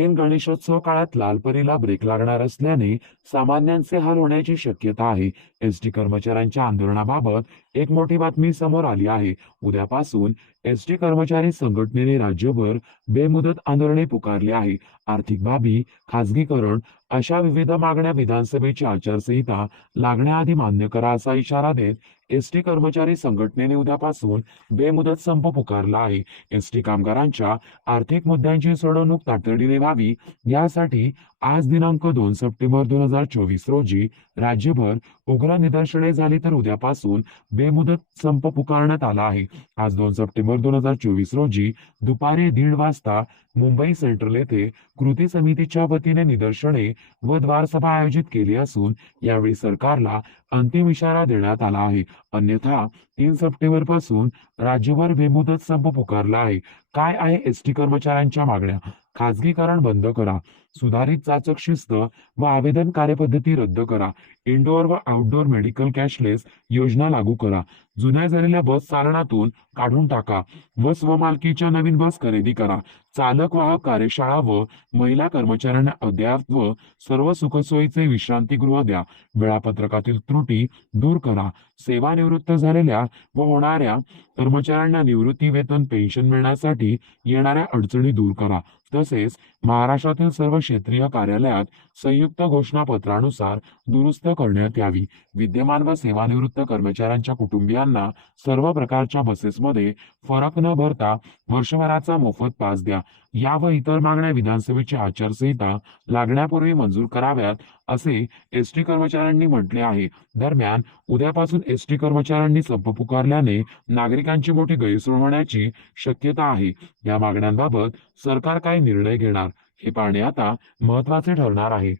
M Ganeshotsav काळात लालपरीला break लागणार असल्याने सामान्यांचे हाल होण्याची शक्यता आहे एस टी कर्मचाऱ्यांच्या आंदोलनाबाबत एक मोठी बातमी समोर आली आहे उद्यापासून एस टी कर्मचारी संघटनेने राज्यभर बेमुदत आंदोलने पुकारली आहे आर्थिक बाबी खासगीकरण अशा विविध मागण्या विधानसभेची आचारसंहिता लागण्याआधी मान्य करा असा इशारा देत एसटी कर्मचारी संघटनेने उद्यापासून बेमुदत संप पुकारला आहे एसटी कामगारांच्या आर्थिक मुद्द्यांची सोडवणूक तातडीने व्हावी यासाठी आज दिनांक दोन सप्टेंबर दोन हजार चोवीस रोजी राज्यभर उग्र निदर्शने झाली तर उद्यापासून बेमुदत संप पुकारण्यात आला आहे आज दोन सप्टेंबर दोन हजार चोवीस रोजी दुपारी दीड वाजता मुंबई सेंट्रल येथे कृती समितीच्या वतीने निदर्शने व द्वारसभा आयोजित केली असून यावेळी सरकारला अंतिम इशारा देण्यात आला आहे अन्यथा तीन सप्टेंबर पासून राज्यभर बेमुदत संप पुकारला आहे काय आहे एस टी कर्मचाऱ्यांच्या मागण्या खाजगीकरण बंद करा सुधारित चाचक शिस्त व आवेदन कार्यपद्धती रद्द करा इनडोअर व आउटडोअर मेडिकल कॅशलेस योजना लागू करा जुन्या झालेल्या बस चालनातून काढून टाका व स्वमालकीच्या नवीन बस खरेदी करा चालक वाहक कार्यशाळा व महिला कर्मचाऱ्यांना अद्याप व सर्व सुखसोयीचे विश्रांतीगृह द्या वेळापत्रकातील त्रुट त्रुटी दूर करा सेवानिवृत्त झालेल्या व होणाऱ्या कर्मचाऱ्यांना निवृत्ती वेतन पेन्शन मिळण्यासाठी येणाऱ्या अडचणी दूर करा तसेच महाराष्ट्रातील सर्व क्षेत्रीय कार्यालयात संयुक्त घोषणापत्रानुसार दुरुस्त करण्यात यावी विद्यमान व सेवानिवृत्त कर्मचाऱ्यांच्या कुटुंबियांना सर्व प्रकारच्या बसेसमध्ये फरक न भरता वर्षभराचा मोफत पास द्या या व इतर मागण्या विधानसभेची आचारसंहिता लागण्यापूर्वी मंजूर कराव्यात असे एस टी कर्मचाऱ्यांनी म्हटले आहे दरम्यान उद्यापासून एस टी कर्मचाऱ्यांनी संप पुकारल्याने नागरिकांची मोठी गैरसोय होण्याची शक्यता आहे या मागण्यांबाबत सरकार काय निर्णय घेणार हे पाहणे आता महत्वाचे ठरणार आहे